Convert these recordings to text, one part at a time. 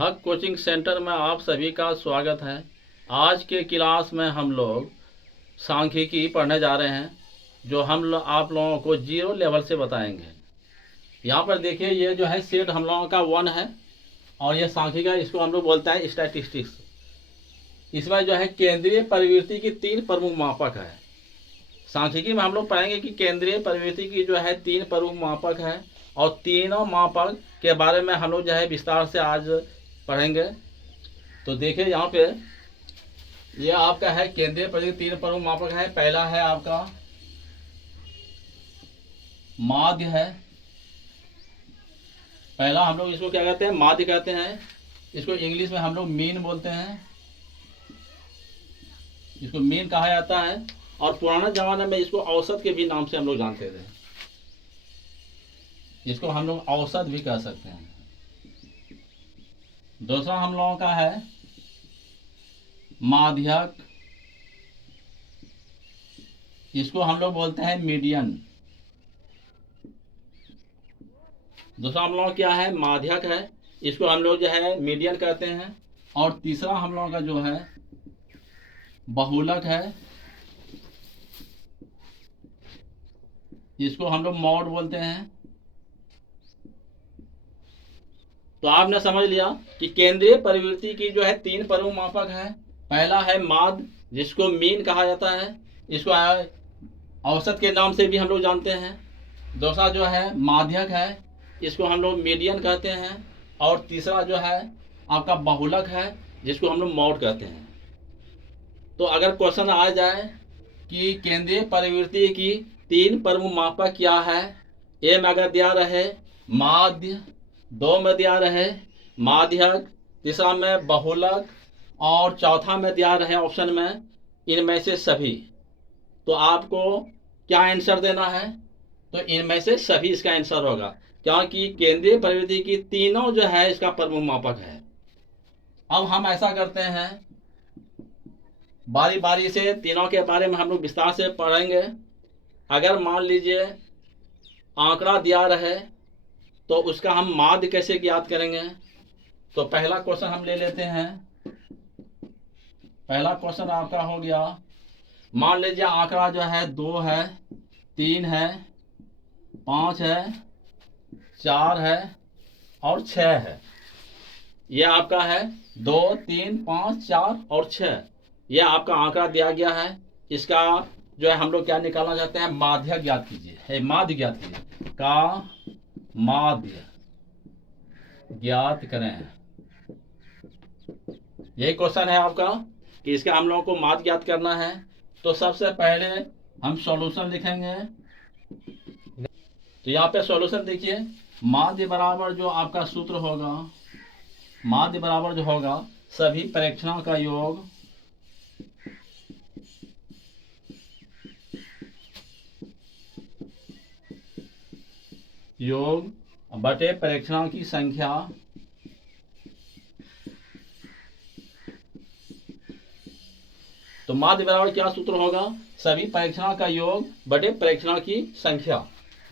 हक coaching centre में आप सभी का स्वागत है। आज के क्लास में हम लोग सांख्यिकी पढ़ने जा रहे हैं, जो आप लोगों को जीरो लेवल से बताएंगे। यहाँ पर देखिए, ये जो है सेट हम लोगों का 1 है और ये सांख्यिकी, इसको हम लोग बोलते हैं स्टैटिस्टिक्स। इसमें जो है केंद्रीय प्रवृत्ति की 3 प्रमुख मापक है। सांख्यिकी में हम लोग पढ़ेंगे कि केंद्रीय प्रवृत्ति की जो है 3 प्रमुख मापक है और तीनों मापक के बारे में हम लोग जो है विस्तार से आज पढ़ेंगे। तो देखिए यहाँ पे ये आपका है केंद्रीय प्रवृत्ति 3 प्रमुख मापक है। पहला है आपका माध्य है। पहला हम लोग इसको क्या कहते हैं, माध्य कहते हैं। इसको इंग्लिश में हम लोग मीन बोलते हैं, इसको मीन कहा जाता है। और पुराने जमाने में इसको औसत के भी नाम से हम लोग जानते थे। इसको हम लोग औसत भी कह सकते हैं। दूसरा हम लोगों का है माध्यक, इसको हम लोग बोलते हैं मीडियन। दूसरा हम लोग क्या है, माध्यक है, इसको हम लोग जो है मीडियन कहते हैं। और तीसरा हम लोगों का जो है बहुलक है, इसको हम लोग मॉड बोलते हैं। तो आपने समझ लिया कि केंद्रीय प्रवृत्ति की जो है 3 प्रमुख मापक है। पहला है माध्य, जिसको मीन कहा जाता है, इसको औसत के नाम से भी हम लोग जानते हैं। दूसरा जो है माध्यक है, इसको हम लोग मीडियन कहते हैं। और तीसरा जो है आपका बहुलक है, जिसको हम लोग मॉड कहते हैं। तो अगर क्वेश्चन आ जाए कि केंद्रीय प्रवृत्ति की 3 प्रमुख मापक क्या है, ए में अगर दिया रहे माध्य, 2 में दिया रहे माध्यक, तीसरा में बहुलक और चौथा में दिया रहे ऑप्शन में इनमें से सभी, तो आपको क्या आंसर देना है? तो इनमें से सभी इसका आंसर होगा, क्योंकि केंद्रीय प्रवृत्ति की तीनों जो है इसका प्रमुख मापक है। अब हम ऐसा करते हैं, बारी बारी से तीनों के बारे में हम लोग विस्तार से पढ़ेंगे। अगर मान लीजिए आंकड़ा दिया रहे तो उसका हम माध्य कैसे ज्ञात करेंगे? तो पहला क्वेश्चन हम ले लेते हैं। पहला क्वेश्चन आपका हो गया, मान लीजिए आंकड़ा जो है 2 है, 3 है, 5 है, 4 है और 6 है। ये आपका है 2, 3, 5, 4 और 6। यह आपका आंकड़ा दिया गया है। इसका जो है हम लोग क्या निकालना चाहते हैं, माध्य ज्ञात कीजिए, माध्य ज्ञात कीजिए, का माध्य ज्ञात करें। यही क्वेश्चन है आपका कि इसका हम लोगों को माध्य ज्ञात करना है। तो सबसे पहले हम सॉल्यूशन लिखेंगे। तो यहाँ पे सॉल्यूशन देखिए, माध्य बराबर जो आपका सूत्र होगा, माध्य बराबर जो होगा सभी परीक्षणों का योग बटे परीक्षणों की संख्या तो माध्य बराबर क्या सूत्र होगा, सभी परीक्षणों का योग बटे परीक्षणों की संख्या।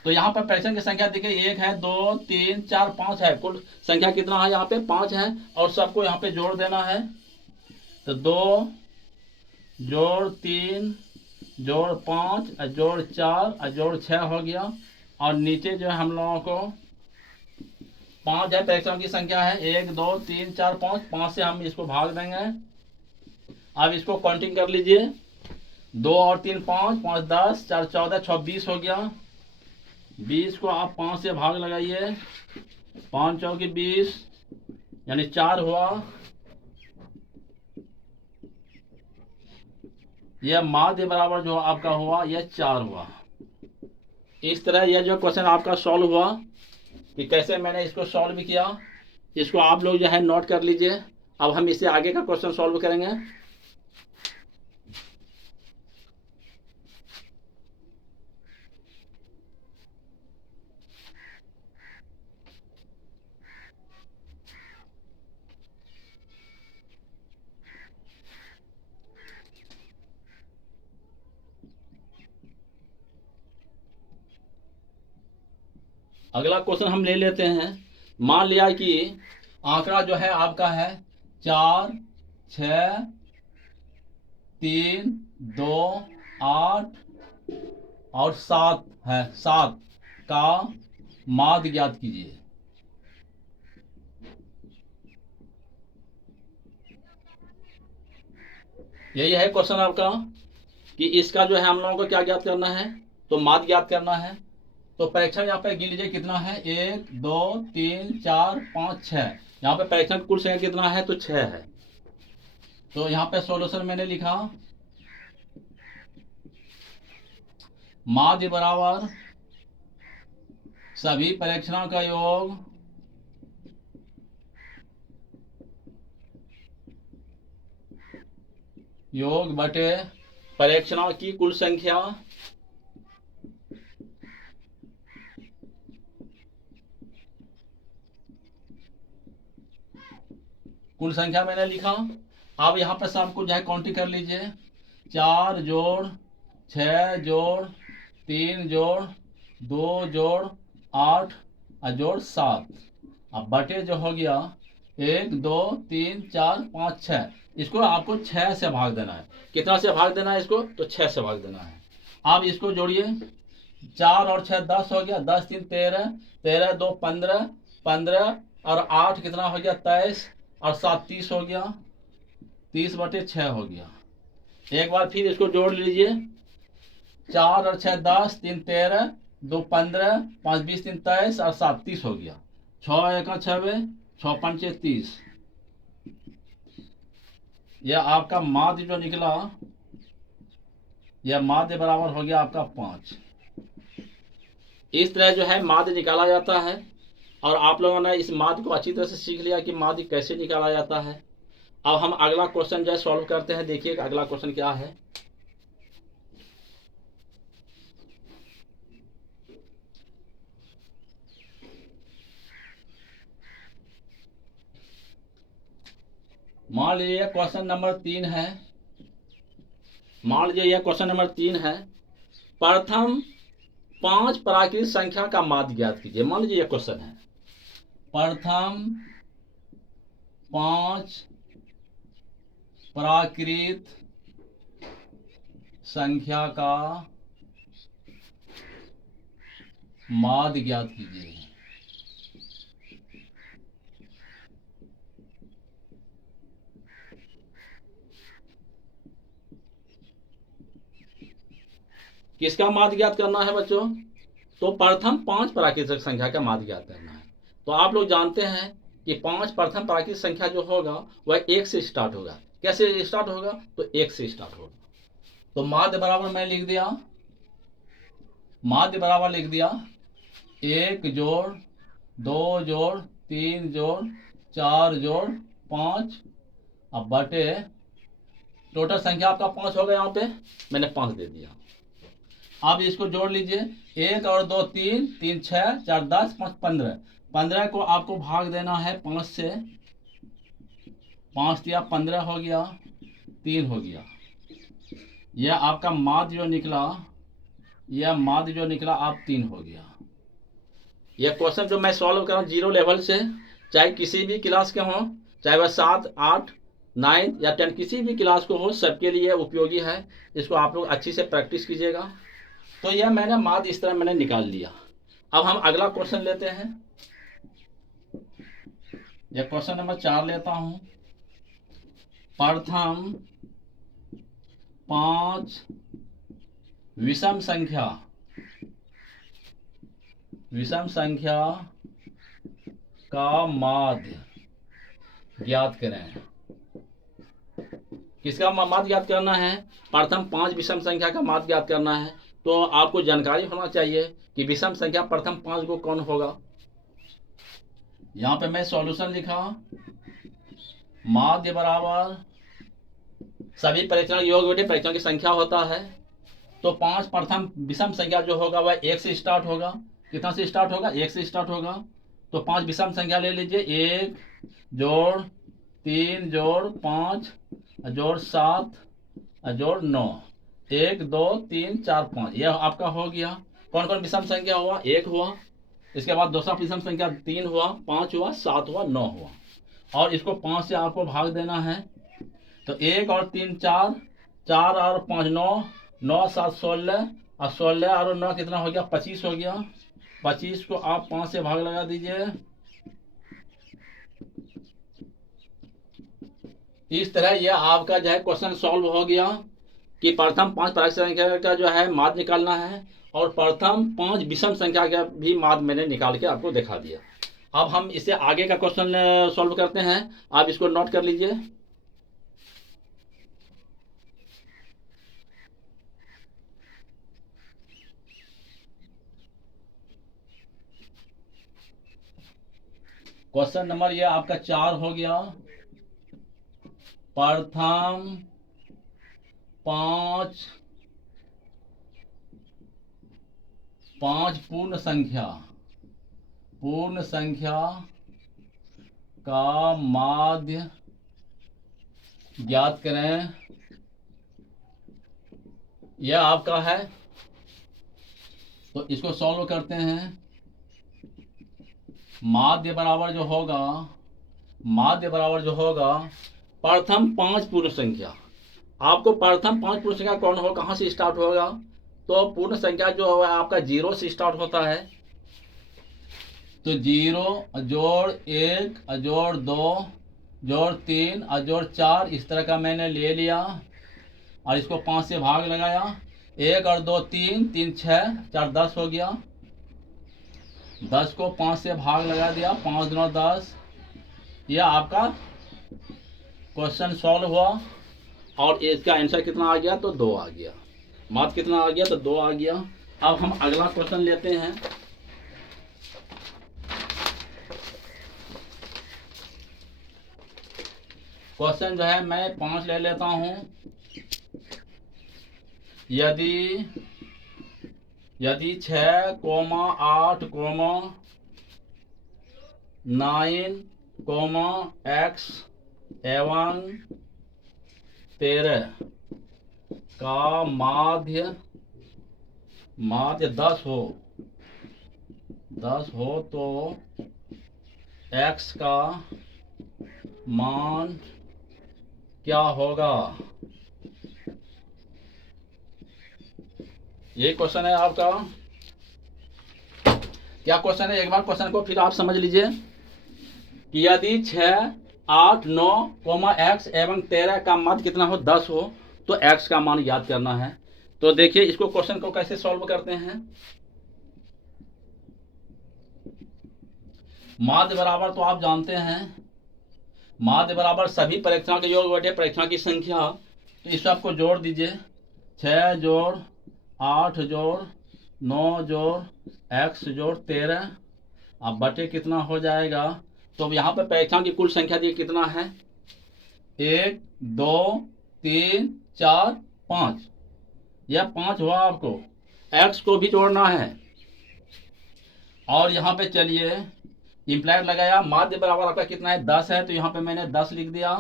तो यहाँ पर परीक्षण की संख्या देखिए, 1 है, 2, 3, 4, 5 है। कुल संख्या कितना है? यहाँ पे 5 है और सबको यहाँ पे जोड़ देना है। तो 2 जोड़ 3 जोड़ 5 जोड़ 4 जोड़ 6 हो गया। और नीचे जो है हम लोगों को 5 है, परीक्षणों की संख्या है, 1, 2, 3, 4, 5। 5 से हम इसको भाग देंगे। अब इसको काउंटिंग कर लीजिए, 2 और 3 5, 5 10, 4 14, 26 हो गया। 20 को आप 5 से भाग लगाइए, 5 चौके 20 यानी 4 हुआ। यह माध्य बराबर जो आपका हुआ यह 4 हुआ। इस तरह यह जो क्वेश्चन आपका सॉल्व हुआ, कि कैसे मैंने इसको सॉल्व किया, इसको आप लोग जो है नोट कर लीजिए। अब हम इससे आगे का क्वेश्चन सॉल्व करेंगे। अगला क्वेश्चन हम ले लेते हैं। मान लिया कि आंकड़ा जो है आपका है 4, 6, 3, 2, 8 और 7 है। 7 का माध्य ज्ञात कीजिए। यही है क्वेश्चन आपका कि इसका जो है हम लोगों को क्या ज्ञात करना है, तो माध्य ज्ञात करना है। तो परीक्षण यहाँ पे गिन लीजिए कितना है, 1, 2, 3, 4, 5, 6। यहाँ पे परीक्षण कुल संख्या कितना है, तो 6 है। तो यहाँ पे सॉल्यूशन मैंने लिखा माध्य बराबर सभी परीक्षणों का योग बटे परीक्षणों की कुल संख्या मैंने लिखा। अब यहाँ पर सब कुछ जो है काउंटिंग कर लीजिए, 4 जोड़ 6 जोड़ 3 जोड़ 2 जोड़ 8 और जोड़ 7। अब बटे जो हो गया 1, 2, 3, 4, 5, 6। इसको आपको 6 से भाग देना है। कितना से भाग देना है इसको, तो 6 से भाग देना है। अब इसको जोड़िए, 4 और 6 10 हो गया, 10 3 13, 13 2 15, 15 और 8 कितना हो गया 23 और 7 30 हो गया, 30 बटे 6 हो गया। एक बार फिर इसको जोड़ लीजिए, 4 और 6 10, 3 13, 2 15, 5 20 3 23 और 7 30 हो गया। 6 1 6, 6 5 30। यह आपका माध्य जो निकला, यह माध्य बराबर हो गया आपका 5। इस तरह जो है माध्य निकाला जाता है। और आप लोगों ने इस माध्य को अच्छी तरह से सीख लिया कि माध्य कैसे निकाला जाता है। अब हम अगला क्वेश्चन जो है सॉल्व करते हैं। देखिए अगला क्वेश्चन क्या है। मान लीजिए क्वेश्चन नंबर 3 है। मान लीजिए यह क्वेश्चन नंबर 3 है। प्रथम 5 प्राकृत संख्या का माध्य ज्ञात कीजिए। मान लीजिए यह क्वेश्चन है, प्रथम 5 प्राकृत संख्या का माध्य ज्ञात कीजिए। किसका माध्य ज्ञात करना है बच्चों, तो प्रथम 5 प्राकृतिक संख्या का माध्य ज्ञात करना है। तो आप लोग जानते हैं कि 5 प्रथम प्राकृतिक संख्या जो होगा वह 1 से स्टार्ट होगा। कैसे स्टार्ट होगा, तो 1 से स्टार्ट होगा। तो माध्य बराबर मैं लिख दिया, माध्य बराबर लिख दिया 1 जोड़ 2 जोड़ 3 जोड़ 4 जोड़ 5। अब बटे टोटल संख्या आपका 5 होगा। यहाँ पे मैंने 5 दे दिया। अब इसको जोड़ लीजिए, 1 और 2 3, 3 6, 4 10, 5 15। 15 को आपको भाग देना है 5 से। 5 दिया 15 हो गया, 3 हो गया। यह आपका माध्य जो निकला, यह माध्य जो निकला आप 3 हो गया। यह क्वेश्चन जो मैं सॉल्व कर रहा हूँ 0 लेवल से, चाहे किसी भी क्लास के हों, चाहे वह 7, 8, 9 या 10 किसी भी क्लास को हो, सबके लिए उपयोगी है। इसको आप लोग अच्छी से प्रैक्टिस कीजिएगा। तो यह मैंने माध्य इस तरह मैंने निकाल लिया। अब हम अगला क्वेश्चन लेते हैं। यह क्वेश्चन नंबर 4 लेता हूं। प्रथम 5 विषम संख्या का माध्य ज्ञात करें। किसका माध्य ज्ञात करना है, प्रथम 5 विषम संख्या का माध्य ज्ञात करना है। तो आपको जानकारी होना चाहिए कि विषम संख्या प्रथम 5 को कौन होगा। यहां पे मैं सॉल्यूशन लिखा, माध्य बराबर सभी परीक्षण योग बटे परीक्षण की संख्या होता है। तो 5 प्रथम विषम संख्या जो होगा वह 1 से स्टार्ट होगा। कितना से स्टार्ट होगा, 1 से स्टार्ट होगा। तो 5 विषम संख्या ले लीजिए, 1 जोड़ 3 जोड़ 5 जोड़ 7 जोड़ 9, 1 2 3 4 5। यह आपका हो गया। कौन कौन विषम संख्या हुआ, 1 हुआ, इसके बाद दूसरा विषम संख्या 3 हुआ, 5 हुआ, 7 हुआ, 9 हुआ, और इसको 5 से आपको भाग देना है। तो 1 और 3 4, 4 और 5 9, 9 7 16, और 16 और 9 कितना हो गया? 25 हो गया। 25 को आप 5 से भाग लगा दीजिए। इस तरह यह आपका जो है क्वेश्चन सॉल्व हो गया कि प्रथम 5 प्राकृत संख्या का जो है माध्य निकालना है, और प्रथम 5 विषम संख्या का भी माध्य मैंने निकाल के आपको दिखा दिया। अब हम इससे आगे का क्वेश्चन सॉल्व करते हैं, आप इसको नोट कर लीजिए। क्वेश्चन नंबर ये आपका 4 हो गया। प्रथम 5 पूर्ण संख्या का माध्य ज्ञात करें। यह आपका है, तो इसको सॉल्व करते हैं। माध्य बराबर जो होगा प्रथम 5 पूर्ण संख्या। आपको प्रथम 5 पूर्ण संख्या कौन हो, कहां से स्टार्ट होगा? तो पूर्ण संख्या जो है आपका 0 से स्टार्ट होता है। तो 0 जोड़ 1 जोड़ 2 जोड़ 3 जोड़ 4, इस तरह का मैंने ले लिया, और इसको 5 से भाग लगाया। 1 और 2 3, 3 6, 4 10 हो गया। 10 को 5 से भाग लगा दिया, 5 9 10। यह आपका क्वेश्चन सॉल्व हुआ, और इसका आंसर कितना आ गया? तो 2 आ गया। मात कितना आ गया? तो 2 आ गया। अब हम अगला क्वेश्चन लेते हैं। क्वेश्चन जो है मैं 5 ले लेता हूं। यदि 6, 8, 9, x एवं 13 का माध्य 10 हो तो x का मान क्या होगा? ये क्वेश्चन है आपका। क्या क्वेश्चन है? एक बार क्वेश्चन को फिर आप समझ लीजिए कि यदि 6, 8, 9, x एवं 13 का माध्य कितना हो? 10 हो, तो x का मान याद करना है। तो देखिए इसको क्वेश्चन को कैसे सॉल्व करते हैं। माध्य बराबर तो आप जानते हैं, माध्य बराबर सभी परीक्षणों के योग बटे परीक्षण की संख्या। तो इस आपको जोड़ दीजिए। 6 जोड़ 8 जोड़ 9 जोड़ x जोड़ 13, अब बटे कितना हो जाएगा? तो यहाँ पे परीक्षण की कुल संख्या दी कितना है? 1 2 3 4 5। यह 5 हुआ। आपको x को भी जोड़ना है, और यहाँ पे चलिए इंप्लाइड लगाया। माध्य बराबर आपका कितना है? 10 है, तो यहाँ पे मैंने 10 लिख दिया।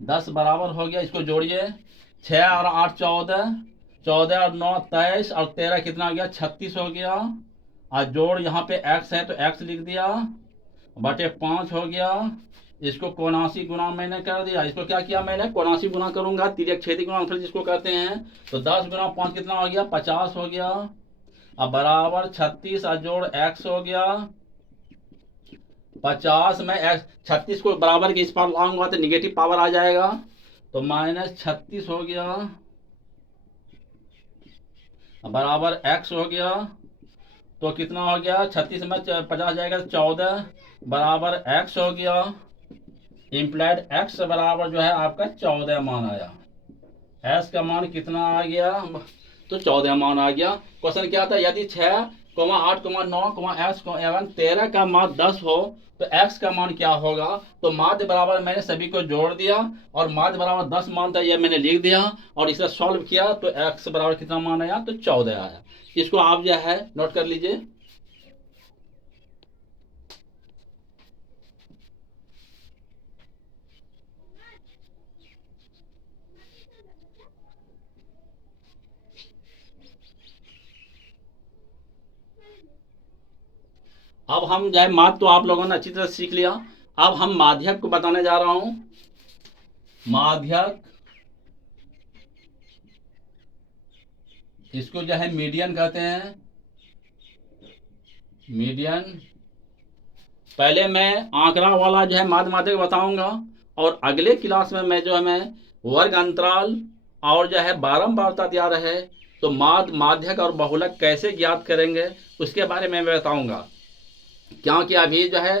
10 बराबर हो गया। इसको जोड़िए। 6 और 8 14, 14 और 9 23, और 13 कितना हो गया? 36 हो गया। और जोड़ यहाँ पे x है, तो x लिख दिया, बटे 5 हो गया। इसको 79 गुना मैंने कर दिया। इसको क्या किया मैंने? 79 गुना करूंगा, तिर्यक छेदी गुणनफल जिसको कहते हैं। तो 10 गुना 5 कितना हो गया? 50 हो गया। अब बराबर 36 और जोड़ x हो गया। 50 में 36 को बराबर के इस पार लाऊंगा तो निगेटिव पावर आ जाएगा, तो -36 हो गया, बराबर x हो गया। तो कितना हो गया? 36 में 50 जाएगा, 14 बराबर x हो गया। इम्प्लाइड x बराबर जो है आपका 14 मान आया। s का मान कितना आ गया? तो 14 मान आ गया। क्वेश्चन क्या था? यदि 6, 8, 9, x एवं 13 का मान 10 हो तो x का मान क्या होगा? तो माध्य बराबर मैंने सभी को जोड़ दिया, और माध्य बराबर 10 मान था, यह मैंने लिख दिया, और इसे सॉल्व किया तो x बराबर कितना मान आया? तो 14 आया। इसको आप जो है नोट कर लीजिए। अब हम जो है माध्य तो आप लोगों ने अच्छी तरह सीख लिया। अब हम माध्यक को बताने जा रहा हूं। माध्यक, इसको जो है मीडियन कहते हैं, मीडियन। पहले मैं आंकड़ा वाला जो है माध्य माध्यक बताऊंगा, और अगले क्लास में मैं जो है मैं वर्ग अंतराल और जो है बारंबारता दिया रहे तो माध्य माध्यक और बहुलक कैसे ज्ञात करेंगे उसके बारे में मैं बताऊंगा। क्योंकि अभी जो है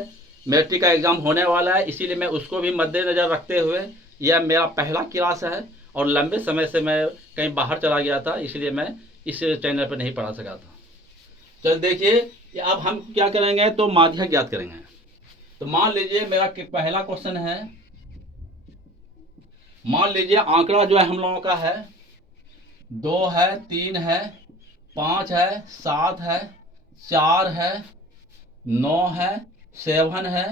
मैट्रिक का एग्जाम होने वाला है, इसीलिए मैं उसको भी मद्देनजर रखते हुए, यह मेरा पहला क्लास है और लंबे समय से मैं कहीं बाहर चला गया था, इसलिए मैं इस चैनल पर नहीं पढ़ा सका था। तो देखिए अब हम क्या करेंगे, तो माध्यक ज्ञात करेंगे। तो मान लीजिए मेरा पहला क्वेश्चन है, मान लीजिए आंकड़ा जो है हम लोगों का है 2 है, 3 है, 5 है, 7 है, 4 है, 9 है, 7 है,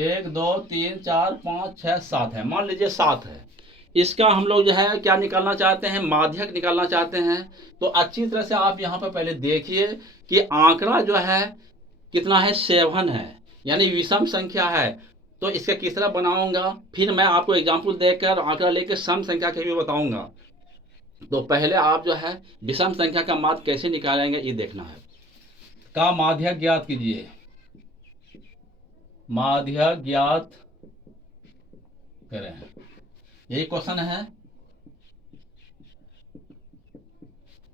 1 2 3 4 5 6 7 है। मान लीजिए 7 है। इसका हम लोग जो है क्या निकालना चाहते हैं, माध्यक निकालना चाहते हैं। तो अच्छी तरह से आप यहाँ पर पहले देखिए कि आंकड़ा जो है कितना है, 7 है, यानी विषम संख्या है। तो इसका किस तरह बनाऊंगा, फिर मैं आपको एग्जाम्पल देकर आंकड़ा लेकर सम संख्या के भी बताऊंगा। तो पहले आप जो है विषम संख्या का माध्य कैसे निकालेंगे ये देखना है। का माध्यक ज्ञात कीजिए, माध्यक ज्ञात करें, यही क्वेश्चन है।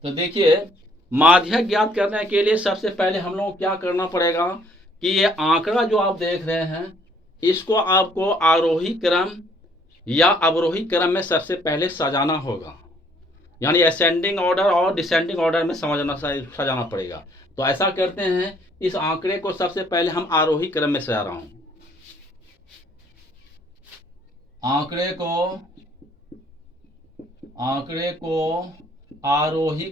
तो देखिए माध्यक ज्ञात करने के लिए सबसे पहले हम लोग क्या करना पड़ेगा कि ये आंकड़ा जो आप देख रहे हैं इसको आपको आरोही क्रम या अवरोही क्रम में सबसे पहले सजाना होगा, यानी असेंडिंग ऑर्डर और डिसेंडिंग ऑर्डर में सजाना पड़ेगा। तो ऐसा करते हैं, इस आंकड़े को सबसे पहले हम आरोही क्रम में सजा रहा हूं। आंकड़े को आरोही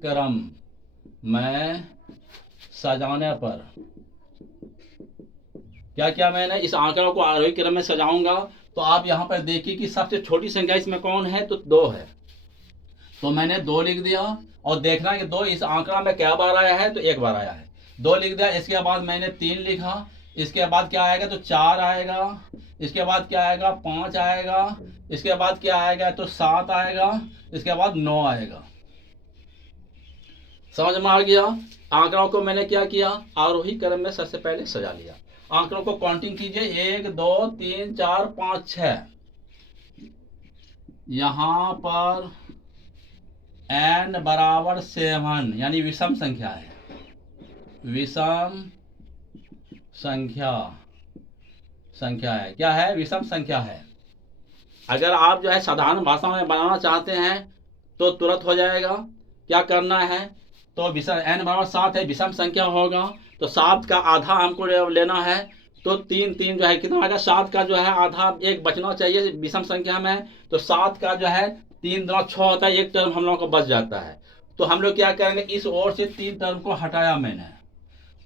क्रम में सजाने पर क्या मैंने इस आंकड़ा को आरोही क्रम में सजाऊंगा। तो आप यहां पर देखिए कि सबसे छोटी संख्या इसमें कौन है, तो 2 है। तो मैंने 2 लिख दिया, और देखना कि 2 इस आंकड़ा में क्या बार आया है, तो 1 बार आया है, 2 लिख दिया। इसके बाद मैंने 3 लिखा, इसके बाद क्या आएगा, तो 4 आएगा, इसके बाद क्या आएगा, 5 आएगा, इसके बाद क्या आएगा, तो 7 आएगा, इसके बाद 9 आएगा। समझ में आ गया। आंकड़ों को मैंने क्या किया, आरोही क्रम में सबसे पहले सजा लिया। आंकड़ों को काउंटिंग कीजिए, 1 2 3 4 5 6। यहां पर n बराबर 7 यानी विषम संख्या है, विषम संख्या है। क्या है, विषम संख्या है। अगर आप जो है साधारण भाषा में बनाना चाहते हैं तो तुरंत हो जाएगा। क्या करना है, तो विषम n बराबर 7 है, विषम संख्या होगा, तो 7 का आधा हमको लेना है। तो 3 3 जो है कितना आएगा, 7 का जो है आधा 1 बचना चाहिए विषम संख्या में। तो 7 का जो है 3 दूना 6 होता है, 1 टर्म हम लोग को बच जाता है। तो हम लोग क्या करेंगे, इस ओर से 3 टर्म को हटाया मैंने,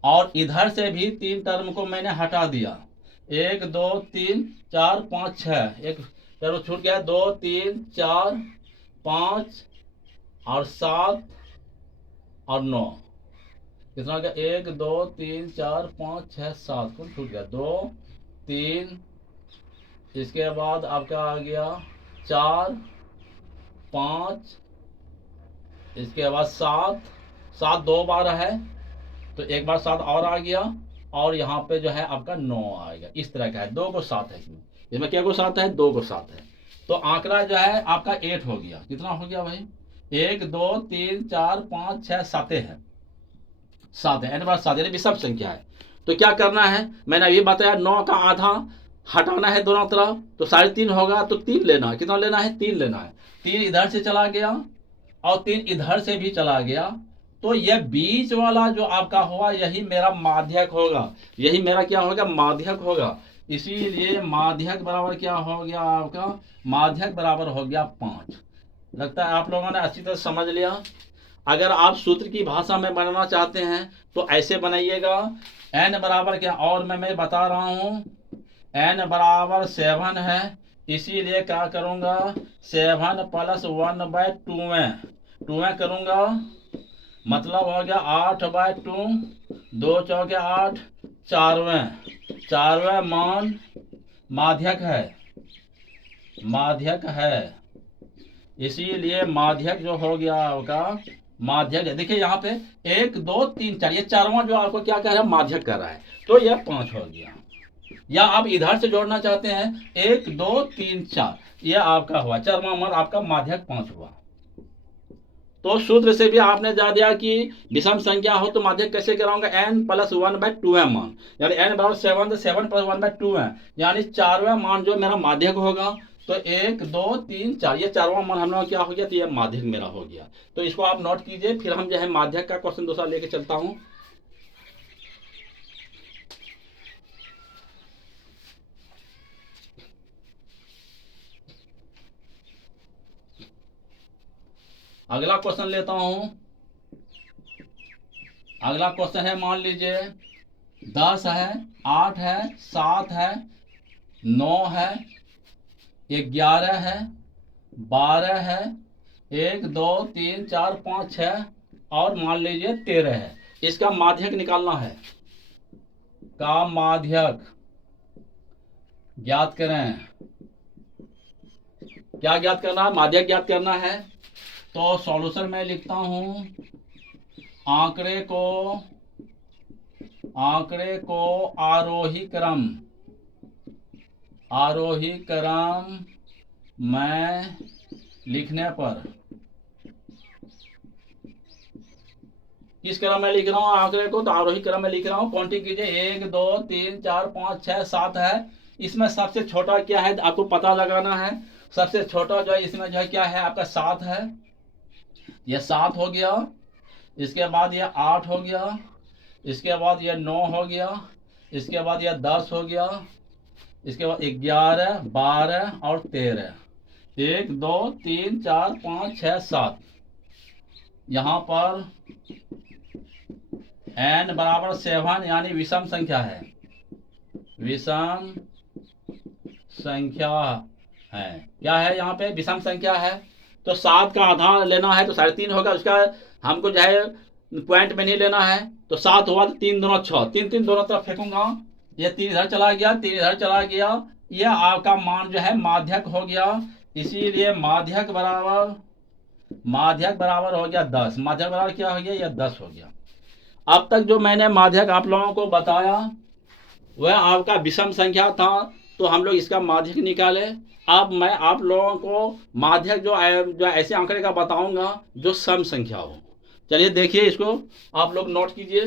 और इधर से भी 3 टर्म को मैंने हटा दिया। 1 2 3 4 5 6, एक टर्म छूट गया, 2 3 4 5 और 7 और 9, कितना गया, 1 2 3 4 5 6 7 कौन छूट गया, 2 3, इसके बाद आपका आ गया 4 5, इसके बाद 7 2 बार है, तो एक बार 7 और आ गया, और यहाँ पे जो है आपका 9 आएगा। इस तरह का है, 2 को 7 है इसमें क्या को 7 है, 2 को 7 है। तो आंकड़ा जो है आपका 8 हो गया। कितना हो गया भाई, 1 2 3 4 5 6 7 है, 7 है, n बार 7 यानी विषम संख्या है। तो क्या करना है, मैंने अभी बताया 9 का आधा हटाना है दोनों तरफ, तो 3.5 होगा, तो 3 लेना है। कितना लेना है, 3 लेना है। 3 इधर से चला गया और 3 इधर से भी चला गया, तो यह बीच वाला जो आपका हुआ यही मेरा माध्यक होगा, यही मेरा क्या होगा, माध्यक होगा। इसीलिए माध्यक बराबर क्या हो गया आपका, माध्यक बराबर हो गया 5। लगता है आप लोगों ने अच्छी तरह समझ लिया। अगर आप सूत्र की भाषा में बनाना चाहते हैं तो ऐसे बनाइएगा, n बराबर क्या, और मैं बता रहा हूं n बराबर 7 है, इसीलिए क्या करूंगा, 7 + 1/2 में करूंगा, मतलब हो गया 8/2, 2 चौके 8, चारवें मान माध्यक है, इसीलिए माध्यक जो हो गया आपका माध्यक है। देखिए यहाँ पे 1 2 3 4, ये चारवां जो आपको क्या कह रहा है, माध्यक कर रहा है, तो यह 5 हो गया। या आप इधर से जोड़ना चाहते हैं 1 2 3 4, यह आपका हुआ चारवां मान, आपका माध्यक 5 हुआ। तो सूत्र से भी आपने जा दिया कि विषम संख्या हो तो माध्यक कैसे कराऊंगा, n+1/2 है मान, यानी n बराबर 7, तो 7 + 1/2 है, यानी चारवां मान जो मेरा माध्यक होगा। तो 1 2 3 4, ये चारवां मान हम लोग क्या हो गया, तो ये माध्यक मेरा हो गया। तो इसको आप नोट कीजिए, फिर हम जो है माध्यक का क्वेश्चन दूसरा लेके चलता हूँ। अगला क्वेश्चन लेता हूं। अगला क्वेश्चन है, मान लीजिए 10 है, 8 है, 7 है, 9 है, 11 है, 12 है, 1 2 3 4 5 6 और मान लीजिए 13 है। इसका माध्यक निकालना है, का माध्यक ज्ञात करें। क्या ज्ञात करना है, माध्यक ज्ञात करना है। तो सॉल्यूशन में लिखता हूं, आंकड़े को आरोही क्रम में लिखने पर, किस क्रम में लिख रहा हूं आंकड़े को, तो आरोही क्रम में लिख रहा हूं। काउंटिंग कीजिए, 1 2 3 4 5 6 7 है। इसमें सबसे छोटा क्या है आपको पता लगाना है। सबसे छोटा जो है इसमें जो है क्या है आपका 7 है, यह 7 हो गया। इसके बाद यह 8 हो गया, इसके बाद यह 9 हो गया, इसके बाद यह 10 हो गया, इसके बाद 11 12 और 13, 1 2 3 4 5 6 7। यहाँ पर n बराबर 7 यानी विषम संख्या है, विषम संख्या है। क्या है यहाँ पे, विषम संख्या है। तो 7 का आधा लेना है तो 3.5 होगा, उसका हमको जो है पॉइंट में नहीं लेना है। तो 7 हुआ तो 3 दूना 6, 3 3 दोनों तरफ फेंकूंगा, ये 3 इधर चला गया, 3 इधर चला गया, ये आपका मान जो है माध्यक हो गया। इसीलिए माध्यक बराबर हो गया 10। माध्यक बराबर क्या हो गया, यह 10 हो गया। अब तक जो मैंने माध्यक आप लोगों को बताया वह आपका विषम संख्या था, तो हम लोग इसका माध्यक निकाले। अब मैं आप लोगों को माध्यक जो ऐसे आंकड़े का बताऊंगा जो सम संख्या हो। चलिए देखिए, इसको आप लोग नोट कीजिए।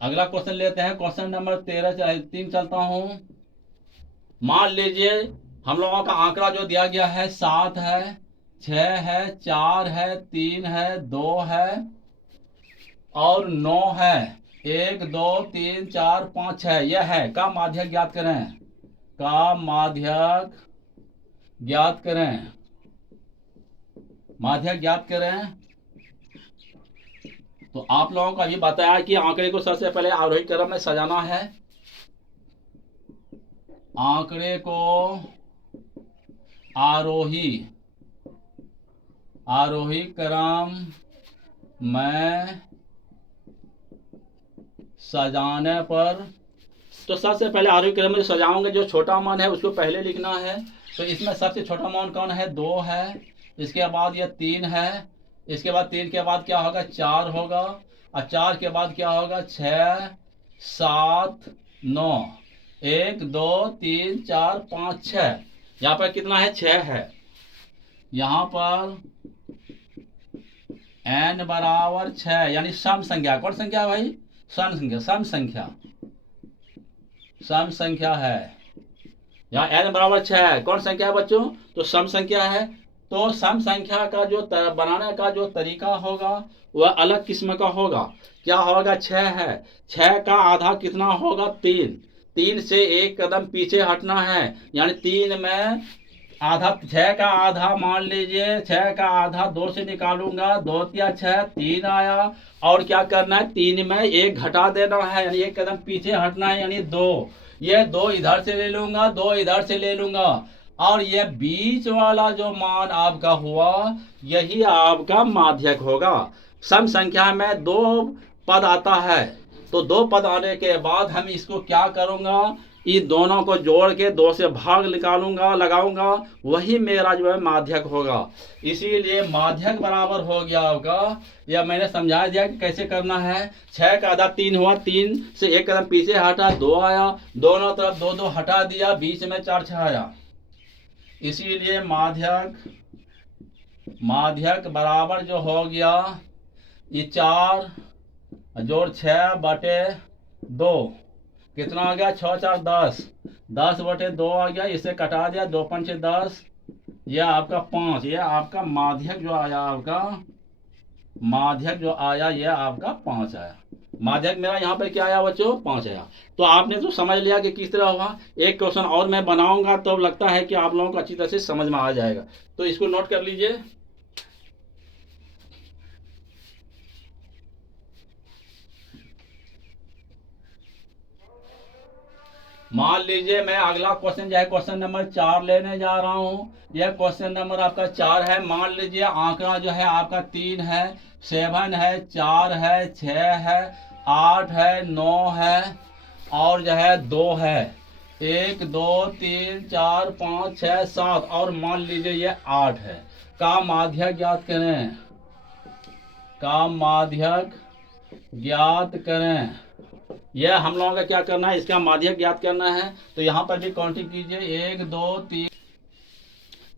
अगला क्वेश्चन लेते हैं, क्वेश्चन नंबर 3 चलता हूं। मान लीजिए हम लोगों का आंकड़ा जो दिया गया है 7 है, 6 है, 4 है, 3 है, 2 है और 9 है। 1 2 3 4 5 6 यह है। का माध्यक ज्ञात करें, का माध्यक ज्ञात करें, माध्यक ज्ञात करें। तो आप लोगों को अभी बताया कि आंकड़े को सबसे पहले आरोही क्रम में सजाना है। आंकड़े को आरोही क्रम में सजाने पर, तो सबसे पहले आरोही क्रम में सजाओगे, जो छोटा मान है उसको पहले लिखना है। तो इसमें सबसे छोटा मान कौन है, 2 है। इसके बाद यह 3 है, इसके बाद 3 के बाद क्या होगा, 4 होगा, और 4 के बाद क्या होगा, 6 7 9, 1 2 3 4 5 6। यहाँ पर कितना है, 6 है। यहाँ पर n बराबर 6 यानी सम संख्या। कौन संख्या भाई, सम संख्या, सम संख्या है। यहाँ n बराबर 6 है, कौन संख्या है बच्चों, तो सम संख्या है। तो सम संख्या का जो बनाने का जो तरीका होगा वह अलग किस्म का होगा। क्या होगा, 6 है, 6 का आधा कितना होगा, 3। 3 से एक कदम पीछे हटना है, यानी 3 में आधा, 6 का आधा मान लीजिए, 6 का आधा 2 से निकालूंगा, 2 या 6, 3 आया। और क्या करना है, 3 में 1 घटा देना है, यानी एक कदम पीछे हटना है, यानी 2। ये 2 इधर से ले लूंगा, 2 इधर से ले लूंगा, और ये बीच वाला जो मान आपका हुआ यही आपका माध्यक होगा। सम संख्या में 2 पद आता है, तो 2 पद आने के बाद हम इसको क्या करूंगा, इन दोनों को जोड़ के 2 से भाग निकालूंगा, लगाऊंगा, वही मेरा जो है माध्यक होगा। इसीलिए माध्यक बराबर हो गया आपका, या मैंने समझा दिया कि कैसे करना है। 6 का आधा 3 हुआ, 3 से 1 कदम पीछे हटा, 2 आया, दोनों तरफ 2 2 हटा दिया, बीच में 4 6 आया। इसीलिए माध्यक बराबर जो हो गया, ये 4 जोड़ 6 बटे 2 कितना आ गया, 6 4 10, 10 बटे 2 आ गया, इसे कटा दिया, 2 5 10, यह आपका 5, यह आपका माध्यक जो आया, आपका माध्यक जो आया यह आपका 5 आया। माध्यक मेरा यहाँ पे क्या आया बच्चों, 5 आया। तो आपने तो समझ लिया कि किस तरह होगा। एक क्वेश्चन और मैं बनाऊंगा तो लगता है कि आप लोगों को अच्छी तरह से समझ में आ जाएगा, तो इसको नोट कर लीजिए। मान लीजिए मैं अगला क्वेश्चन जो है क्वेश्चन नंबर 4 लेने जा रहा हूं। यह क्वेश्चन नंबर आपका 4 है। मान लीजिए आंकड़ा जो है आपका 3 है, 7 है, 4 है, 6 है, 8 है, 9 है, और जो है 2 है। 1 2 3 4 5 6 7, और मान लीजिए ये 8 है। का माध्यक ज्ञात करें, का माध्यक ज्ञात करें। यह हम लोगों का क्या करना है, इसका माध्यक ज्ञात करना है। तो यहाँ पर भी काउंटिंग कीजिए, 1 2 3,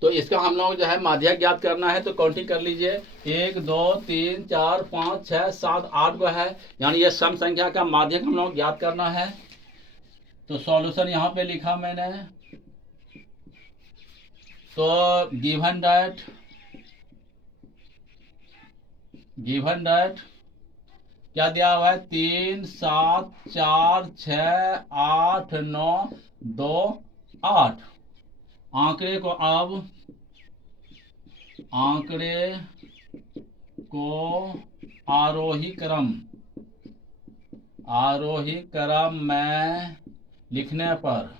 तो इसका हम लोग जो है माध्यक ज्ञात करना है, तो काउंटिंग कर लीजिए, 1 2 3 4 5 6 7 8 को है, यानी यह सम संख्या का माध्यक हम लोग ज्ञात करना है। तो सॉल्यूशन यहाँ पे लिखा मैंने, तो गिवन दैट क्या दिया हुआ है, 3 7 4 6 8 9 2 8। आंकड़े को आरोही क्रम में लिखने पर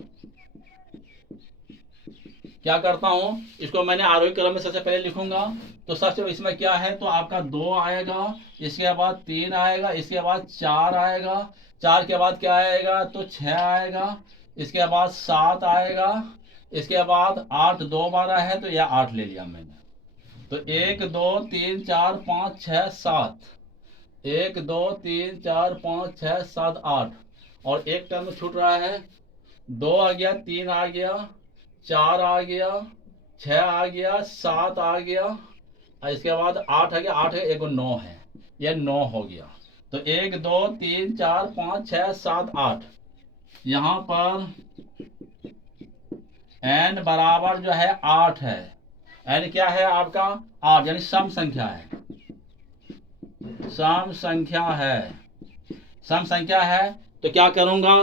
क्या करता हूं, इसको मैंने आरोही क्रम में सबसे पहले लिखूंगा। तो सबसे इसमें क्या है, तो आपका 2 आएगा, इसके बाद 3 आएगा, इसके बाद 4 आएगा, 4 के बाद क्या आएगा, तो 6 आएगा, इसके बाद 7 आएगा, इसके बाद 8 2 12 है, तो यह 8 ले लिया मैंने। तो 1 2 3 4 5 6 7, 1 2 3 4 5 6 7 8, और एक टर्म छूट रहा है, 2 आ गया, 3 आ गया, 4 आ गया, 6 आ गया, 7 आ गया, और इसके बाद 8 आ गया, 8 है, एक 9 है, यह 9 हो गया। तो 1 2 3 4 5 6 7 8, यहाँ पर n बराबर जो है 8 है। n क्या है आपका, 8, यानी सम संख्या है, सम संख्या है। तो क्या करूंगा,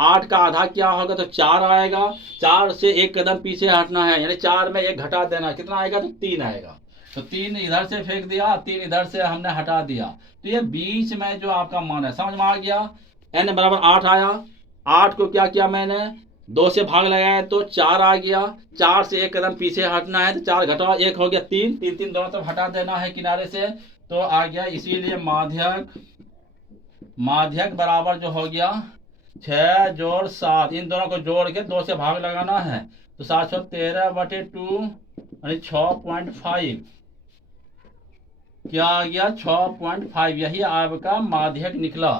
8 का आधा क्या होगा, तो 4 आएगा, 4 से 1 कदम पीछे हटना है, यानी 4 में 1 घटा देना, कितना आएगा, तो 3 आएगा। तो 3 इधर से फेंक दिया, 3 इधर से हमने हटा दिया, तो ये बीच में जो आपका मान है, समझ में आ गया। n बराबर 8 आया, 8 को क्या किया मैंने, 2 से भाग लगाया तो 4 आ गया, 4 से 1 कदम पीछे हटना है, तो 4 घटाओ 1 हो गया 3, 3 3 दोनों तरफ हटा देना है किनारे से, तो आ गया। इसीलिए माध्यक बराबर जो हो गया 6 जोड़ 7, इन दोनों को जोड़ के 2 से भाग लगाना है, तो 713/2 यानी 6.5, क्या आ गया, 6.5, यही आपका माध्यक निकला।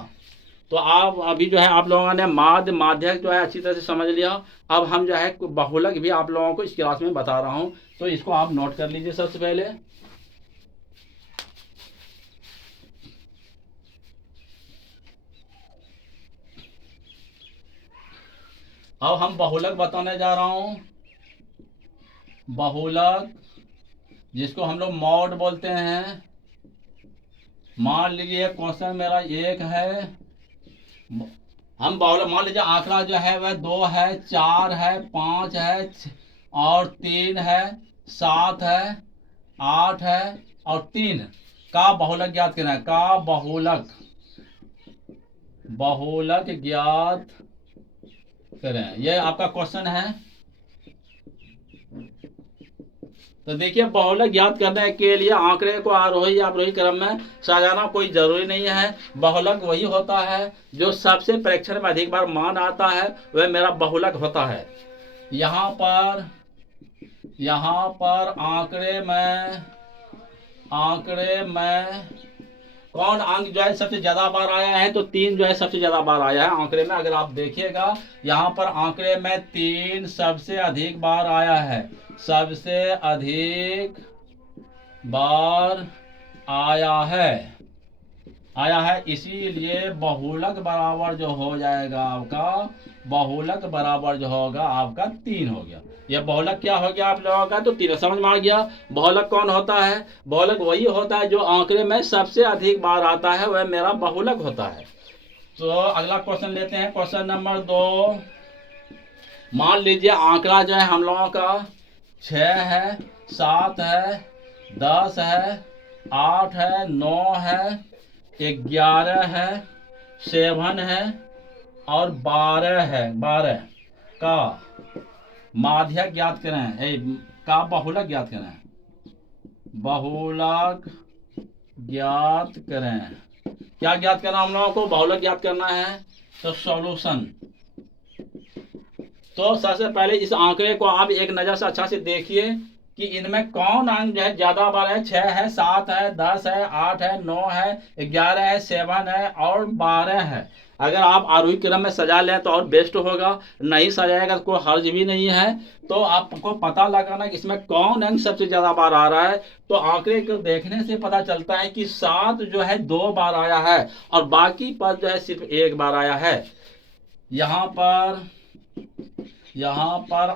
तो आप अभी जो है आप लोगों ने माध्यक जो है अच्छी तरह से समझ लिया। अब हम जो है बहुलक भी आप लोगों को इस क्लास में बता रहा हूं, तो इसको आप नोट कर लीजिए सबसे पहले। अब हम बहुलक बताने जा रहा हूं। बहुलक जिसको हम लोग मॉड बोलते हैं। मान लीजिए क्वेश्चन मेरा 1 है, हम बहुलक मान लीजिए आंकड़ा जो है वह 2 है, 4 है, 5 है, और 3 है, 7 है, 8 है, और 3 का बहुलक ज्ञात करना है। का बहुलक ज्ञात करें। ये आपका क्वेश्चन है। तो देखिए, बहुलक ज्ञात करने के लिए आंकड़े को आरोही या अवरोही क्रम में सजाना कोई जरूरी नहीं है। बहुलक वही होता है जो सबसे परीक्षण में अधिक बार मान आता है, वह मेरा बहुलक होता है। यहाँ पर आंकड़े में कौन अंक जो है सबसे ज्यादा बार आया है, तो 3 जो है सबसे ज्यादा बार आया है आंकड़े में। अगर आप देखिएगा यहाँ पर आंकड़े में 3 सबसे अधिक बार आया है, सबसे अधिक बार आया है। इसीलिए बहुलक बराबर जो हो जाएगा आपका, बहुलक बराबर जो होगा आपका 3 हो गया। यह बहुलक क्या हो गया आप लोगों का, तो 3 समझ में आ गया। बहुलक कौन होता है? बहुलक वही होता है जो आंकड़े में सबसे अधिक बार आता है, वह मेरा बहुलक होता है। तो अगला क्वेश्चन लेते हैं, क्वेश्चन नंबर 2। मान लीजिए आंकड़ा जो है हम लोगों का 6 है, 7 है, 10 है, 8 है, 9 है, 11 है, 7 है और 12 है। 12 का माध्यक ज्ञात करें, का बहुलक ज्ञात करें। बहुलक ज्ञात करें। क्या ज्ञात करना हम लोगों को? बहुलक ज्ञात करना है। तो सॉल्यूशन, तो सबसे पहले इस आंकड़े को आप एक नजर से अच्छा से देखिए कि इनमें कौन अंक जो है ज्यादा बार है। 6 है, 7 है, 10 है, 8 है, 9 है, 11 है, 7 है और 12 है। अगर आप आरोही क्रम में सजा लें तो और बेस्ट होगा, नहीं सजाएगा तो कोई हर्ज भी नहीं है। तो आपको पता लगाना कि इसमें कौन अंक सबसे ज्यादा बार आ रहा है। तो आंकड़े को देखने से पता चलता है कि 7 जो है 2 बार आया है और बाकी पद जो है सिर्फ 1 बार आया है। यहाँ पर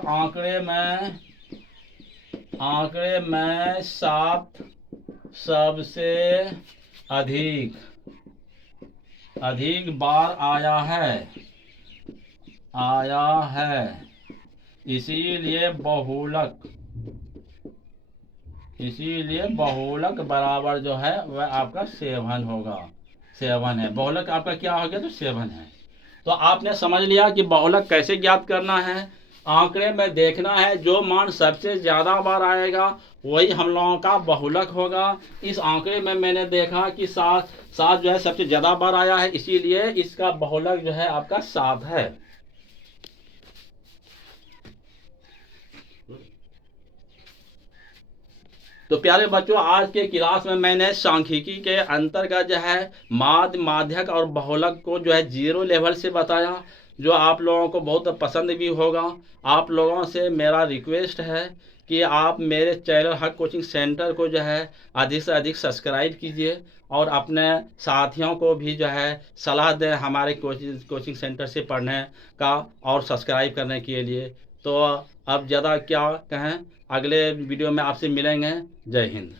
आंकड़े में 7 सबसे अधिक बार आया है। इसीलिए बहुलक बराबर जो है वह आपका 7 होगा। 7 है बहुलक आपका, क्या हो गया? तो 7 है। तो आपने समझ लिया कि बहुलक कैसे ज्ञात करना है। आंकड़े में देखना है जो मान सबसे ज्यादा बार आएगा वही हम लोगों का बहुलक होगा। इस आंकड़े में मैंने देखा कि 7 जो है सबसे ज्यादा बार आया है, इसीलिए इसका बहुलक जो है आपका 7 है। तो प्यारे बच्चों, आज के क्लास में मैंने सांख्यिकी के अंतर्गत जो है माध्य, माध्यक और बहुलक को जो है 0 लेवल से बताया, जो आप लोगों को बहुत पसंद भी होगा। आप लोगों से मेरा रिक्वेस्ट है कि आप मेरे चैनल हक कोचिंग सेंटर को जो है अधिक से अधिक सब्सक्राइब कीजिए और अपने साथियों को भी जो है सलाह दें हमारे कोचिंग सेंटर से पढ़ने का और सब्सक्राइब करने के लिए। तो अब ज़्यादा क्या कहें, अगले वीडियो में आपसे मिलेंगे। जय हिंद।